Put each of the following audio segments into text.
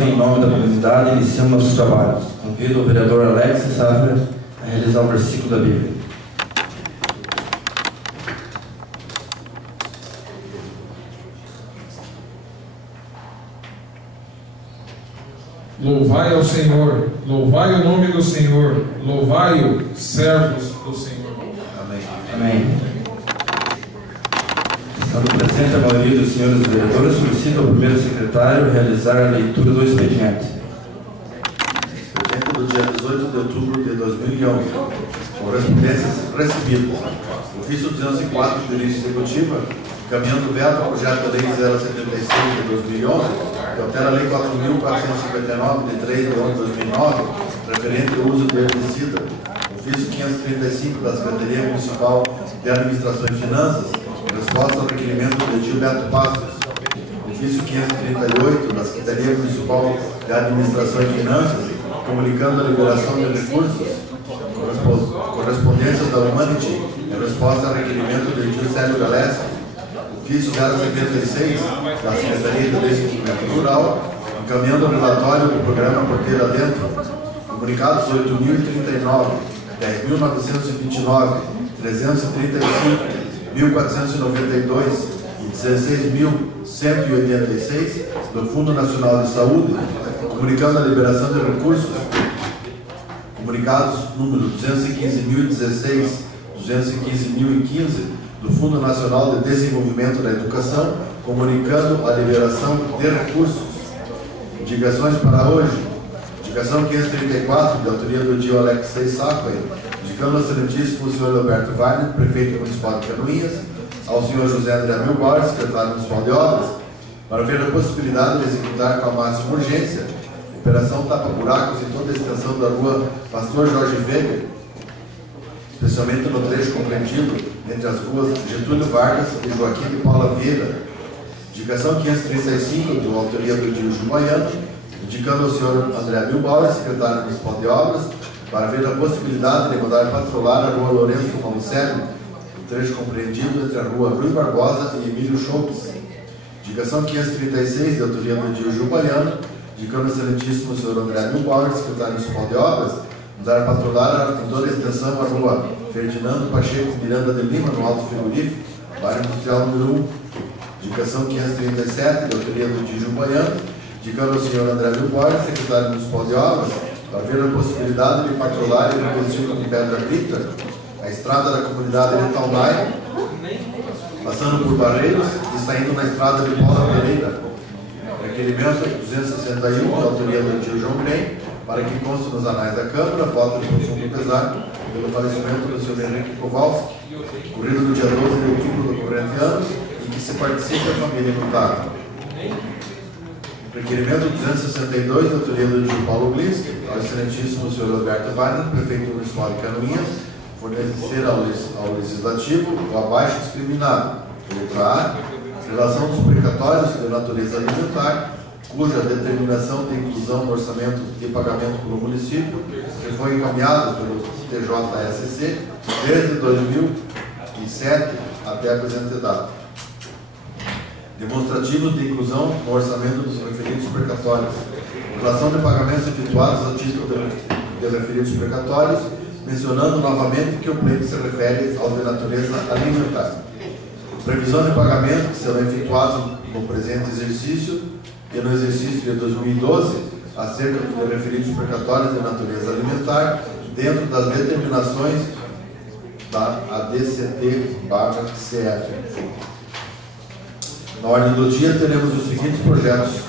Em nome da comunidade, iniciamos nossos trabalhos. Convido o vereador Alex Safra a realizar o versículo da Bíblia. Louvai ao Senhor, louvai o nome do Senhor, louvai-o, servos do Senhor. Amém. Amém. Estando presente a maioria dos senhores vereadores, solicito ao primeiro secretário realizar a leitura do expediente. Expediente do dia 18 de outubro de 2011. Correspondências recebidas. Ofício 204 de Dirigência Executiva, caminhando veto ao projeto de lei 076 de 2011, que altera a lei 4.459 de 3 de 11 de 2009, referente ao uso do herbicida. Ofício 535 da Secretaria Municipal de Administração e Finanças, resposta ao requerimento de Gilberto Passos. Ofício 538 da Secretaria Municipal de Administração e Finanças, comunicando a liberação de recursos. Correspondências da Humanity, em resposta ao requerimento de Gilcélio Galeschi. Ofício 076 da Secretaria de Desenvolvimento Rural, encaminhando o relatório do programa Porteira Dentro. Comunicados 8.039, 10.929, 335, 1.492 e 16.186 do Fundo Nacional de Saúde, comunicando a liberação de recursos. Comunicados número 215.016, 215.015 do Fundo Nacional de Desenvolvimento da Educação, comunicando a liberação de recursos. Indicações para hoje. Indicação 534, de autoria do Dio Alexei Safra, indicando ao excelentíssimo senhor Alberto Wagner, prefeito municipal de Canoinhas, ao senhor José André Milbar, secretário municipal de obras, para ver a possibilidade de executar com a máxima urgência operação tapa-buracos em toda a extensão da rua Pastor Jorge Weber, especialmente no trecho compreendido entre as ruas Getúlio Vargas e Joaquim de Paula Vieira. Indicação 535, de autoria do Dio Jumbaiano, indicando ao senhor André Milbar, secretário municipal de obras, para ver a possibilidade de mandar patrulhar a rua Lourenço Malucelli, o trecho compreendido entre a rua Rui Barbosa e Emílio Schultz. Indicação 536, de autoria do Dio Jumbaiano, indicando ao excelentíssimo senhor André Milbar, secretário municipal de obras, mandar patrulhar em toda a extensão a rua Ferdinando Pacheco Miranda de Lima, no Alto Frigorífico, bairro industrial número 1. Indicação 537, de autoria do Dio Jumbaiano, indicando ao senhor André Milbar, secretário municipal de obras, para ver a possibilidade de patrulhar e revestir com pedra cripta a estrada da comunidade de Taunay, passando por Barreiros e saindo na estrada de Paula Pereira. Requerimento 261, de autoria do tio João Grem, para que conste nos anais da Câmara, voto de profundo pesar pelo falecimento do senhor Henrique Kowalski, ocorrido no dia 12 de outubro do corrente ano, e que se participe a família imputada. Requerimento 262, da autoria do Dr. Paulo Glinski, ao excelentíssimo senhor Alberto Wagner, prefeito municipal de Canoinhas, fornecer ao Legislativo o abaixo discriminado. Letra A, relação dos precatórios de natureza alimentar, cuja determinação de inclusão no orçamento de pagamento pelo município, que foi encaminhado pelo TJSC desde 2007 até a presente data. Demonstrativos de inclusão no orçamento dos referidos precatórios. Relação de pagamentos efetuados a título de referidos precatórios, mencionando novamente que o pleito se refere ao de natureza alimentar. Previsão de pagamento que serão efetuados no presente exercício e no exercício de 2012, acerca de referidos precatórios de natureza alimentar, dentro das determinações da ADCT/CF. Na ordem do dia, teremos os seguintes projetos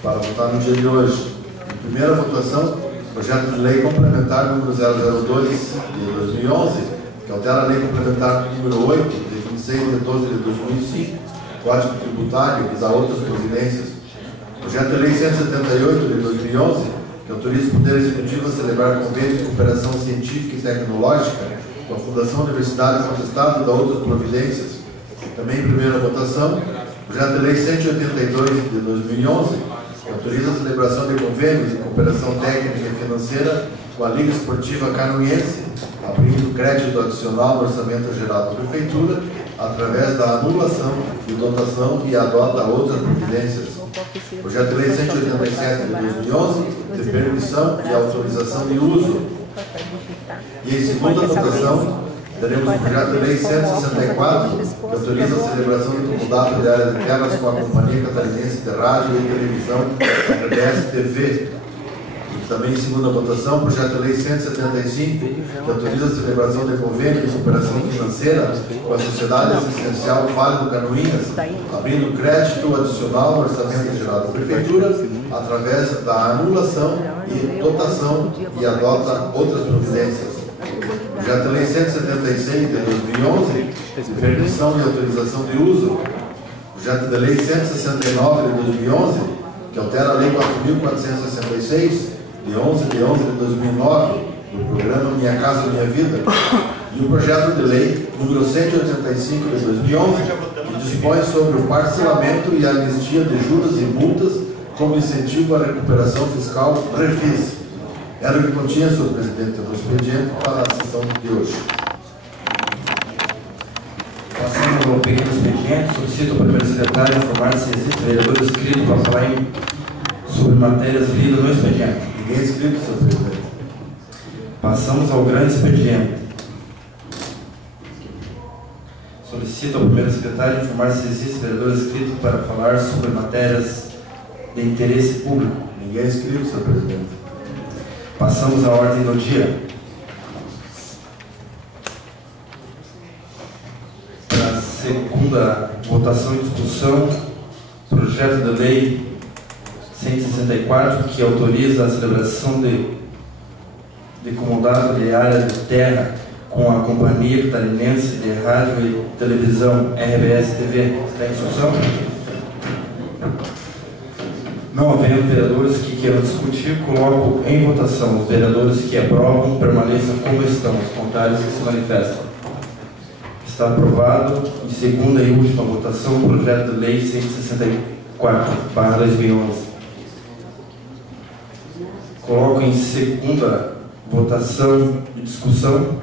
para votar no dia de hoje. Em primeira votação, projeto de lei complementar número 002 de 2011, que altera a lei complementar número 8 de 26 de 12 de 2005, Código Tributário e dá outras providências. Projeto de lei 178 de 2011, que autoriza o Poder Executivo a celebrar convênio de cooperação científica e tecnológica com a Fundação Universidade Contestado e dá outras providências. Também em primeira votação, projeto de lei 182 de 2011, que autoriza a celebração de convênios de cooperação técnica e financeira com a Liga Esportiva Canoinhense, abrindo crédito adicional no orçamento geral da Prefeitura, através da anulação de dotação e adota outras providências. Projeto de Lei 187 de 2011, de permissão e autorização de uso. E em segunda votação, teremos o Projeto de Lei 164, que autoriza a celebração de comunidade de área de terras com a Companhia Catarinense de Rádio e Televisão, RBS TV. E também em segunda votação, Projeto de Lei 175, que autoriza a celebração de convênio de cooperação financeira com a Sociedade Assistencial Vale do Canoinhas, abrindo crédito adicional no Orçamento Geral da Prefeitura, através da anulação e dotação e adota outras providências. Projeto de Lei 176 de 2011, de permissão e autorização de uso. Projeto de Lei 169 de 2011, que altera a Lei 4.466, de 11 de 2009, do programa Minha Casa Minha Vida. E o projeto de lei número 185 de 2011, que dispõe sobre o parcelamento e a anistia de juros e multas como incentivo à recuperação fiscal Refis. Era o que continha, senhor presidente, no expediente para a sessão de hoje. Passando ao pequeno expediente, solicito ao primeiro secretário informar se existe vereador inscrito para falar sobre matérias lidas no expediente. Ninguém é inscrito, senhor presidente. Passamos ao grande expediente. Solicito ao primeiro secretário informar se existe vereador inscrito para falar sobre matérias de interesse público. Ninguém é inscrito, senhor presidente. Passamos à ordem do dia. Para a segunda votação e discussão, projeto de lei 164, que autoriza a celebração de comodato de área de terra com a Companhia Catarinense de Rádio e Televisão, RBS TV. Está em discussão? Não havendo vereadores que queiram discutir, coloco em votação. Os vereadores que aprovam permaneçam como estão, os contrários que se manifestam. Está aprovado em segunda e última votação o projeto de lei 164/2011. Coloco em segunda votação e discussão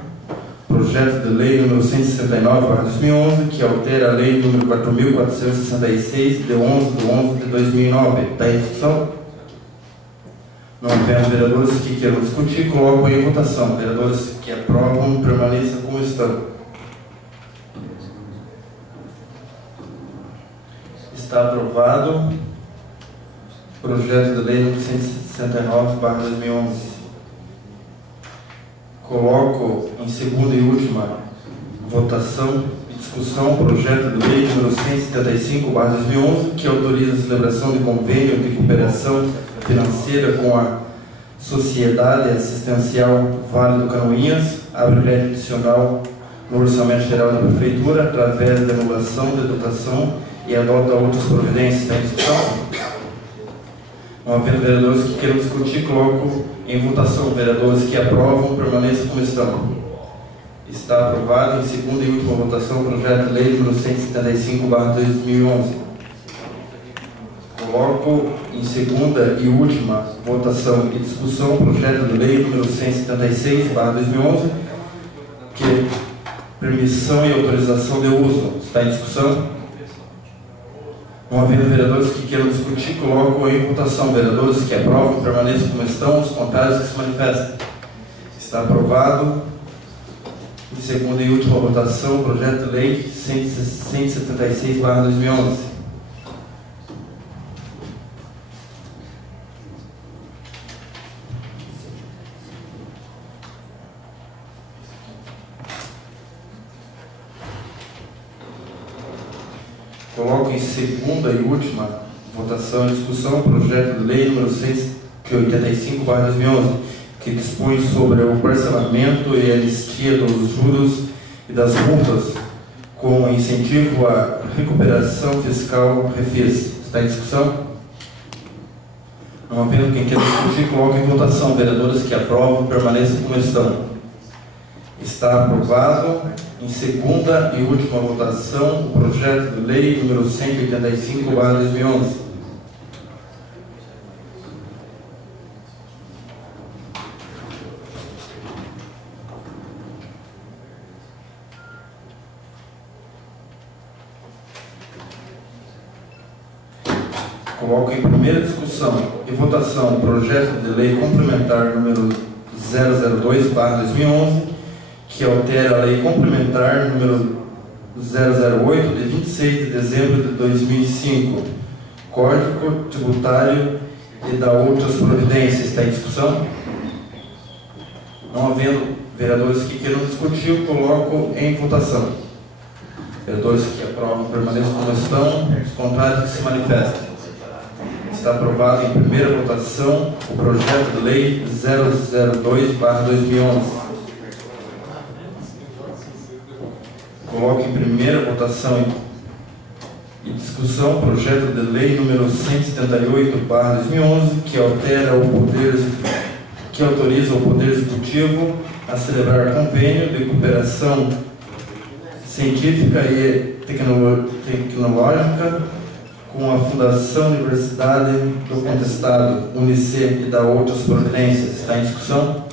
projeto de lei número 169/2011, que altera a lei número 4.466, de 11 de 11 de 2009. Está em discussão? Não havendo vereadores que queiram discutir, coloco em votação. Vereadores que aprovam, permaneçam como estão. Está aprovado projeto de lei número 169/2011. Coloco em segunda e última votação e discussão o projeto de lei número 175/2011, que autoriza a celebração de convênio de cooperação financeira com a Sociedade Assistencial Vale do Canoinhas, abre crédito adicional no Orçamento Geral da Prefeitura, através da anulação de dotação e adota outras providências. Está em discussão? Não havendo vereadores que queiram discutir, coloco em votação. Vereadores que aprovam, permaneçam como estão. Está aprovado em segunda e última votação o projeto de lei número 175/2011. Coloco em segunda e última votação e discussão o projeto de lei número 176/2011, que é permissão e autorização de uso. Está em discussão? Não havendo vereadores que queiram discutir, coloco em votação. Vereadores que aprovam, permaneçam como estão, os contrários que se manifestem. Está aprovado em segunda e última votação o projeto de lei 176/2011. Coloco em segunda e última votação e discussão o projeto de lei número 185/2011, que dispõe sobre o parcelamento e anistia dos juros e das multas com incentivo à recuperação fiscal Refis. Está em discussão? Não havendo quem queira discutir, coloco em votação. Vereadores que aprovam, permaneçam como estão. Está aprovado em segunda e última votação o projeto de lei número 185/2011. Coloco em primeira discussão e votação o projeto de lei complementar número 002/2011, que altera a lei complementar número 008, de 26 de dezembro de 2005, Código Tributário e da outras providências. Está em discussão? Não havendo vereadores que queiram discutir, coloco em votação. Vereadores que aprovam permaneçam como estão, os contrários que se manifestem. Está aprovado em primeira votação o projeto de lei 002/2011. Coloco em primeira votação e discussão o projeto de lei número 178/2011, que autoriza o Poder Executivo a celebrar convênio de cooperação científica e tecnológica com a Fundação Universidade do Contestado, Unicef, e da outras providências. Está em discussão?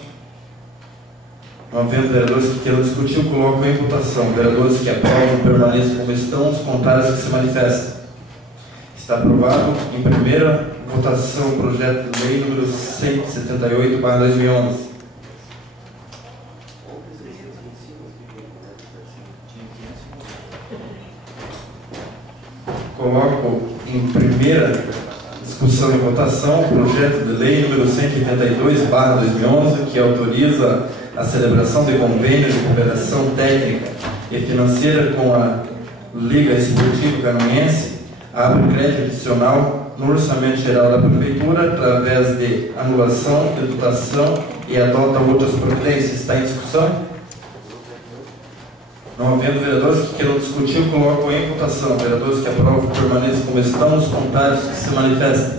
Não havendo vereadores que queiram discutir, eu coloco em votação. Vereadores que aprovam permaneçam como estão, os contrários que se manifestem. Está aprovado em primeira votação o projeto de lei número 178/2011. Coloco em primeira discussão e votação o projeto de lei número 182/2011, que autoriza a celebração de convênio de cooperação técnica e financeira com a Liga Esportiva Canoense, abre crédito adicional no Orçamento Geral da Prefeitura através de anulação de dotação e adota outras providências. Está em discussão? Não havendo vereadores que queiram discutir, eu coloco em votação. Vereadores que aprovam permaneçam como estão, os contrários que se manifestem.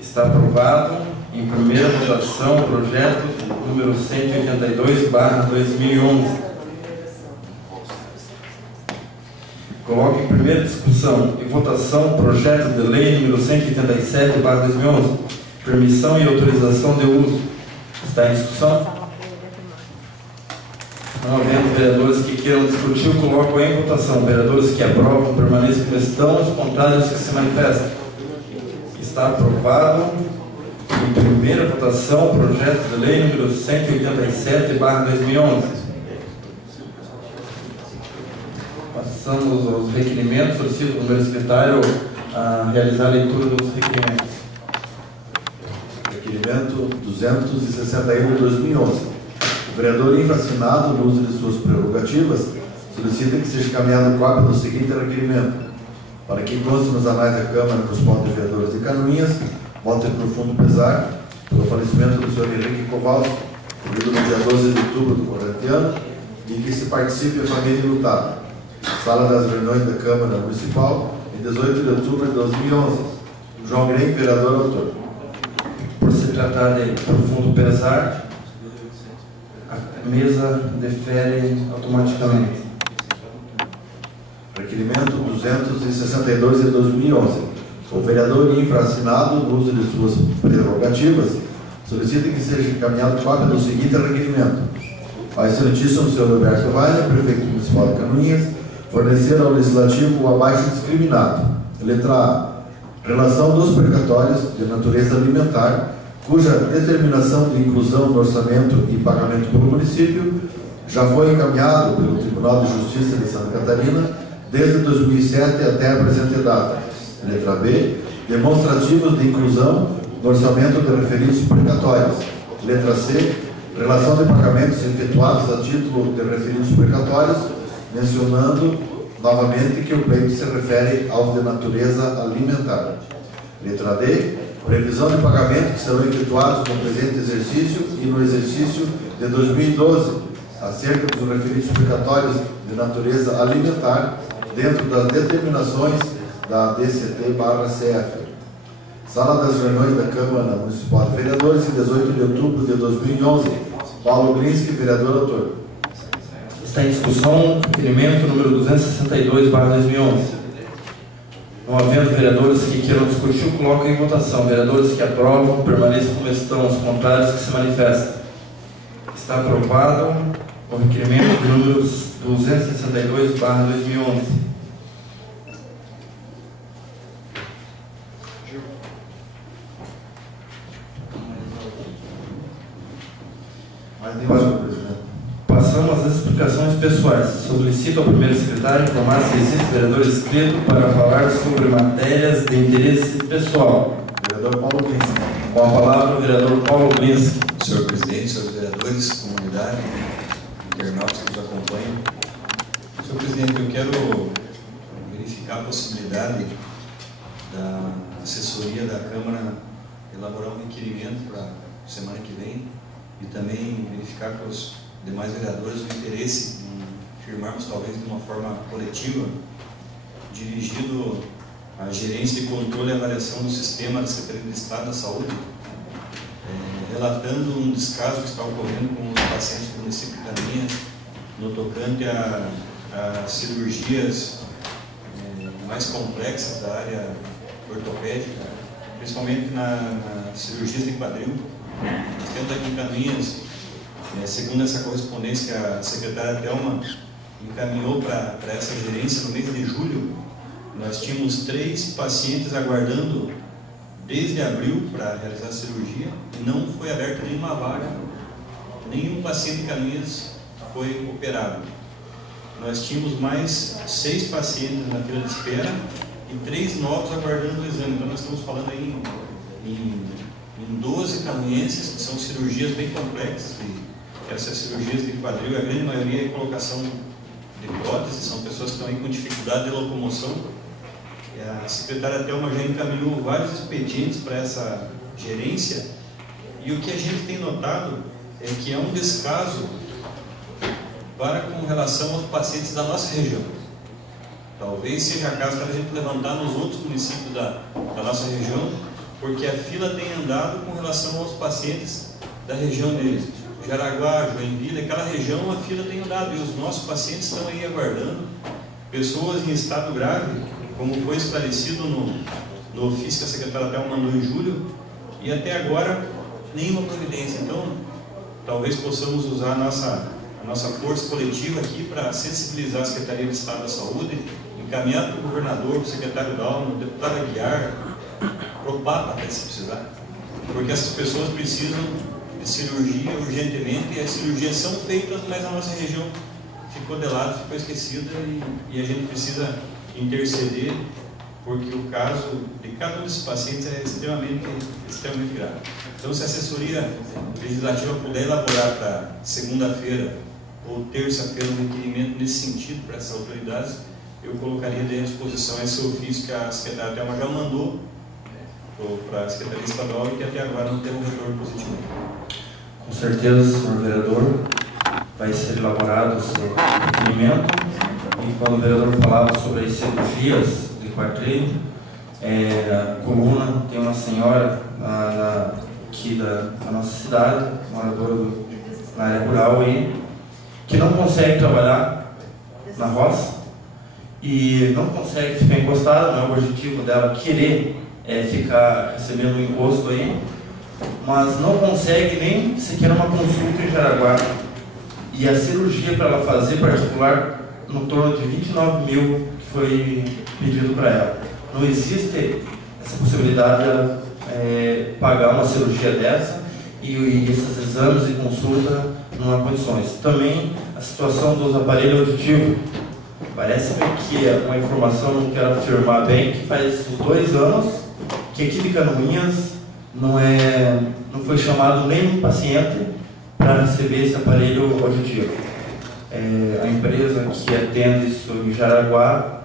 Está aprovado em primeira votação o projeto número 182/2011. Coloco em primeira discussão e votação o projeto de lei número 187/2011, permissão e autorização de uso. Está em discussão? Não havendo vereadores que queiram discutir, eu coloco em votação. Vereadores que aprovam permaneçam como estão, os contrários que se manifestam. Está aprovado em primeira votação o projeto de lei número 187/2011. Passamos aos requerimentos. Solicito o meu secretário a realizar a leitura dos requerimentos. Requerimento 261/2011. O vereador infracionado, no uso de suas prerrogativas, solicita que seja encaminhado cópia do seguinte requerimento: para que conste nos anais da Câmara dos pontos de vereadores de Canoinhas, voto profundo pesar pelo falecimento do Sr. Henrique Kowalski, ocorrido no dia 12 de outubro do corrente ano, e que se participe a família lutada. Sala das reuniões da Câmara Municipal, em 18 de outubro de 2011. João Grem, vereador autor. Por se tratar de profundo pesar, a mesa defere automaticamente. Requerimento 262 de 2011. O vereador infraassinado, no uso de suas prerrogativas, solicita que seja encaminhado cópia do seguinte requerimento: ao excelentíssimo Sr. Roberto Valle, prefeito municipal de Canoinhas, fornecer ao legislativo o abaixo discriminado. Letra A. Relação dos precatórios de natureza alimentar, cuja determinação de inclusão no orçamento e pagamento pelo município já foi encaminhado pelo Tribunal de Justiça de Santa Catarina desde 2007 até a presente data. Letra B. Demonstrativos de inclusão no orçamento de referidos precatórios. Letra C. Relação de pagamentos efetuados a título de referidos precatórios, mencionando novamente que o pleito se refere aos de natureza alimentar. Letra D. Previsão de pagamento que serão efetuados no presente exercício e no exercício de 2012, acerca dos referidos precatórios de natureza alimentar, dentro das determinações da DCT/CF. Sala das reuniões da Câmara Municipal de Vereadores, em 18 de outubro de 2011. Paulo Grinski, vereador autor. Está em discussão o requerimento número 262/2011. Não havendo vereadores que queiram discutir, eu coloco em votação. Vereadores que aprovam, permaneçam como estão, os contrários que se manifestem. Está aprovado o requerimento número 262/2011. Mais nenhum, senhor presidente. Passamos às explicações pessoais. Solicito ao primeiro secretário informar se existe vereador inscrito para falar sobre matérias de interesse pessoal. Vereador Paulo Glinski. Com a palavra, o vereador Paulo Glinski. Senhor presidente, senhores vereadores, comunidade, internautas que nos acompanham. Senhor presidente, eu quero verificar a possibilidade da assessoria da Câmara elaborar um requerimento para a semana que vem e também verificar com os demais vereadores o interesse em firmarmos, talvez de uma forma coletiva, dirigido à gerência de controle e avaliação do sistema da Secretaria de Estado da Saúde, relatando um descaso que está ocorrendo com os pacientes do município de Caminhas no tocante a cirurgias mais complexas da área ortopédica, principalmente nas cirurgias de quadril. Nós temos aqui em Caminhas, segundo essa correspondência que a secretária Thelma encaminhou para essa gerência no mês de julho, nós tínhamos 3 pacientes aguardando desde abril para realizar a cirurgia e não foi aberta nenhuma vaga, nenhum paciente em Caminhas foi operado. Nós tínhamos mais 6 pacientes na fila de espera e 3 novos aguardando o exame. Então nós estamos falando aí em 12 caminhenses, que são cirurgias bem complexas, essas cirurgias de quadril, a grande maioria é colocação de próteses, são pessoas que estão aí com dificuldade de locomoção. A secretária Thelma já encaminhou vários expedientes para essa gerência e o que a gente tem notado é que é um descaso com relação aos pacientes da nossa região. Talvez seja a caso para a gente levantar nos outros municípios da nossa região, porque a fila tem andado com relação aos pacientes da região deles. Jaraguá, Joinville, aquela região a fila tem andado e os nossos pacientes estão aí aguardando. Pessoas em estado grave, como foi esclarecido no ofício que a secretária Thelma mandou em julho, e até agora nenhuma providência. Então, talvez possamos usar a nossa força coletiva aqui para sensibilizar a Secretaria de Estado da Saúde, encaminhar para o governador, para o secretário Dalmo, o deputado Aguiar, para o Papa, até se precisar, porque essas pessoas precisam de cirurgia urgentemente e as cirurgias são feitas, mas a nossa região ficou de lado, ficou esquecida e a gente precisa interceder, porque o caso de cada um desses pacientes é extremamente grave. Então, se a assessoria legislativa puder elaborar para segunda-feira ou terça-feira um requerimento nesse sentido para essas autoridades, eu colocaria à disposição esse ofício que a secretária Thelma já mandou para a Secretaria Estadual e que até agora não teve um retorno positivo. Com certeza, senhor vereador, vai ser elaborado o seu requerimento. E quando o vereador falava sobre as cirurgias de quadril, coluna, tem uma senhora aqui da nossa cidade, moradora na área rural aí, que não consegue trabalhar na roça e não consegue ficar encostada. Não é o objetivo dela querer ficar recebendo um encosto aí, mas não consegue nem sequer uma consulta em Jaraguá. E a cirurgia para ela fazer particular no torno de 29 mil que foi pedido para ela. Não existe essa possibilidade de ela pagar uma cirurgia dessa e esses exames e consulta não há condições. Também a situação dos aparelhos auditivos. Parece-me que é uma informação, não quero afirmar bem, que faz 2 anos que aqui de Canoinhas não foi chamado nenhum paciente para receber esse aparelho auditivo. A empresa que atende isso em Jaraguá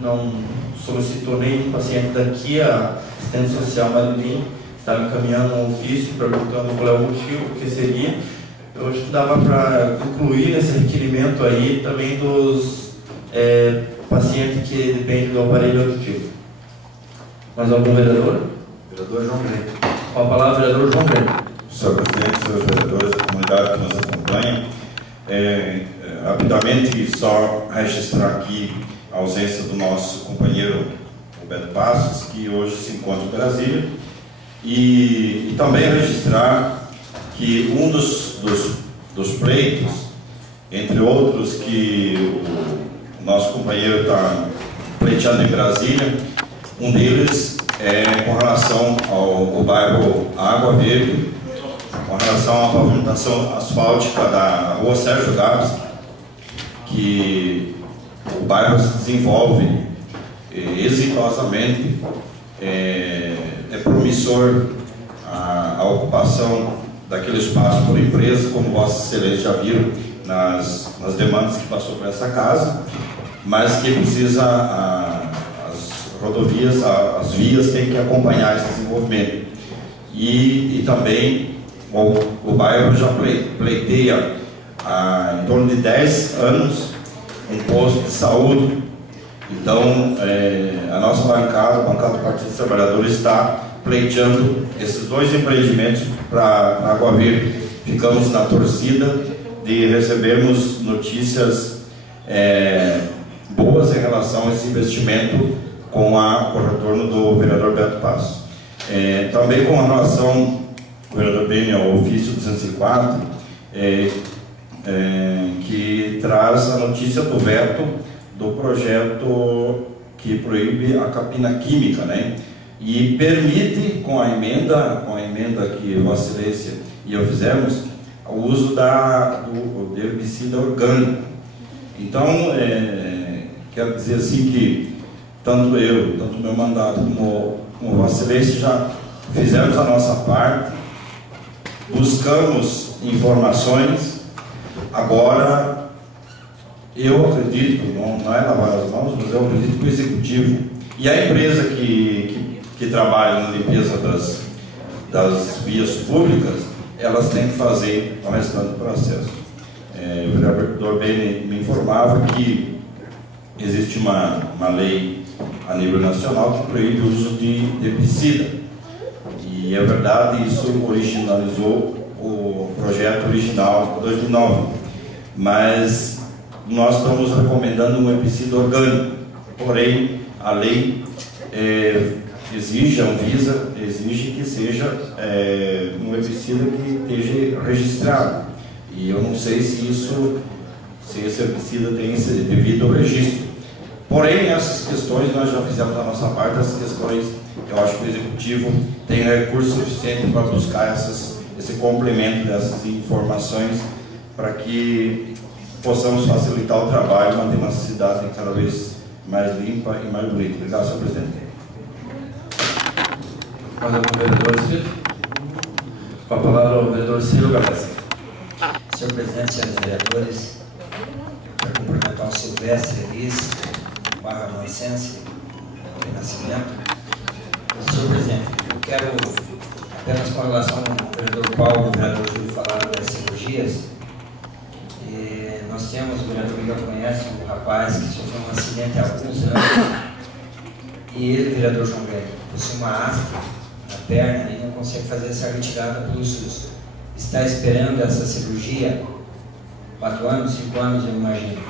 não solicitou nenhum paciente daqui. A assistente social Marilyn estava encaminhando um ofício perguntando qual é o motivo, o que seria. Eu acho que dava para incluir nesse requerimento aí também dos pacientes que dependem do aparelho auditivo. Mais algum vereador? Vereador João Grande. Com a palavra, vereador João Grande. Senhor presidente, senhores vereadores da comunidade que nos acompanha, rapidamente só registrar aqui a ausência do nosso companheiro Roberto Passos, que hoje se encontra em Brasília, e também registrar que um dos pleitos, entre outros que o nosso companheiro está pleiteando em Brasília, um deles é com relação ao bairro Água Verde, com relação à pavimentação asfáltica da rua Sérgio Gabs, que o bairro se desenvolve exitosamente, é promissor a ocupação daquele espaço por empresa, como Vossa Excelência já viram nas demandas que passou por essa casa, mas que precisa, as rodovias, as vias têm que acompanhar esse desenvolvimento. E também o bairro já pleiteia há em torno de 10 anos um posto de saúde. Então, a nossa bancada, a bancada do Partido dos Trabalhadores, está pleiteando esses dois empreendimentos para Água Verde. Ficamos na torcida de recebermos notícias boas em relação a esse investimento com o retorno do vereador Beto Passos. Também com relação, vereador Beni, ao ofício 204, que traz a notícia do veto do projeto que proíbe a capina química, né? E permite, com a emenda que Vossa Excelência e eu fizemos, o uso do herbicida orgânico. Então, quero dizer assim que tanto o meu mandato como Vossa Excelência já fizemos a nossa parte, buscamos informações. Agora, eu acredito, não é lavar as mãos, mas eu acredito que o Executivo e a empresa que trabalha na limpeza das vias públicas, elas têm que fazer o restante do processo. O vereador Beni me informava que existe uma lei a nível nacional que proíbe o uso de herbicida. E é verdade, isso originalizou o projeto original de 2009. Mas nós estamos recomendando um herbicida orgânico. Porém, a lei exige, a Anvisa exige que seja um herbicida que esteja registrado. E eu não sei se esse herbicida tem esse devido registro. Porém, essas questões nós já fizemos a nossa parte. Essas questões, eu acho que o Executivo tem recurso suficiente para buscar esse complemento dessas informações, para que possamos facilitar o trabalho, manter nossa cidade cada vez mais limpa e mais bonita. Obrigado, senhor presidente. Mais algum vereador, Ciro? Com a palavra o vereador Ciro Gabas. Senhor presidente, senhores vereadores, para cumprimentar o Silvestre Elis, barra Moisense, de Nascimento. Senhor presidente, eu quero apenas com relação ao vereador Paulo e o vereador Júlio falaram das cirurgias. Nós temos, o vereador Miguel conhece um rapaz que sofreu um acidente há alguns anos, e ele, o vereador João Guedes, possui uma haste na perna e não consegue fazer essa retirada pelo SUS. Está esperando essa cirurgia 4 anos, 5 anos, eu imagino.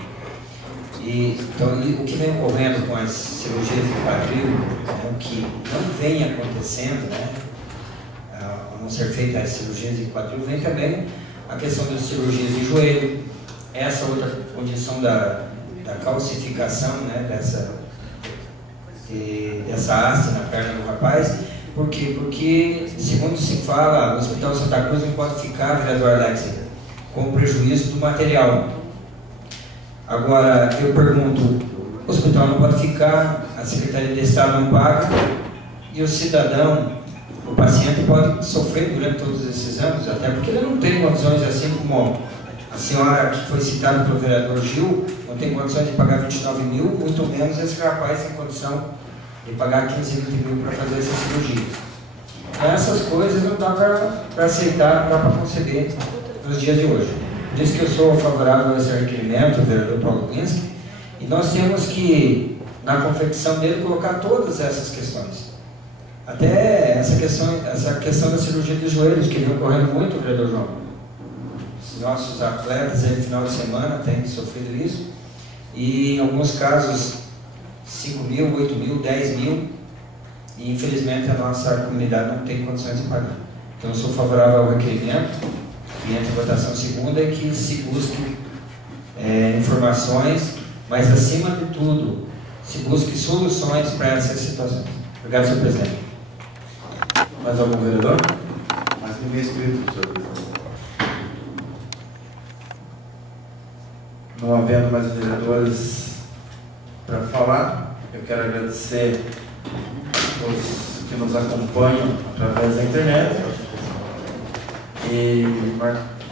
Então, o que vem ocorrendo com as cirurgias de quadril é o que não vem acontecendo, né? A não ser feitas as cirurgias de quadril, vem também a questão das cirurgias de joelho, essa outra condição da calcificação, né? dessa haste na perna do rapaz. Por quê? Porque, segundo se fala, o Hospital Santa Cruz não pode ficar, vereador Alex, com prejuízo do material. Agora, eu pergunto, o hospital não pode ficar, a Secretaria de Estado não paga, e o cidadão, o paciente pode sofrer durante todos esses anos, até porque ele não tem condições, assim como a senhora que foi citada pelo vereador Gil, não tem condições de pagar 29 mil, muito menos esse rapaz tem condição de pagar 15, 20 mil para fazer essa cirurgia. Essas coisas não dá para aceitar, não dá para conceber nos dias de hoje. Por isso que eu sou favorável a esse requerimento, o vereador Paulo Pinski, e nós temos que, na confecção dele, colocar todas essas questões. Até essa questão da cirurgia dos joelhos, que vem ocorrendo muito, vereador João. Os nossos atletas, no final de semana, têm sofrido isso, e em alguns casos, 5 mil, 8 mil, 10 mil, e infelizmente a nossa comunidade não tem condições de pagar. Então eu sou favorável ao requerimento, e entre votação segunda é que se busque informações, mas acima de tudo, se busque soluções para essas situações. Obrigado, senhor presidente. Mais algum vereador? Mais ninguém inscrito, senhor presidente. Não havendo mais vereadores para falar, eu quero agradecer os que nos acompanham através da internet e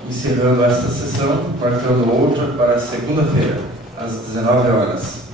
encerrando esta sessão, marcando outra para segunda-feira, às 19 horas.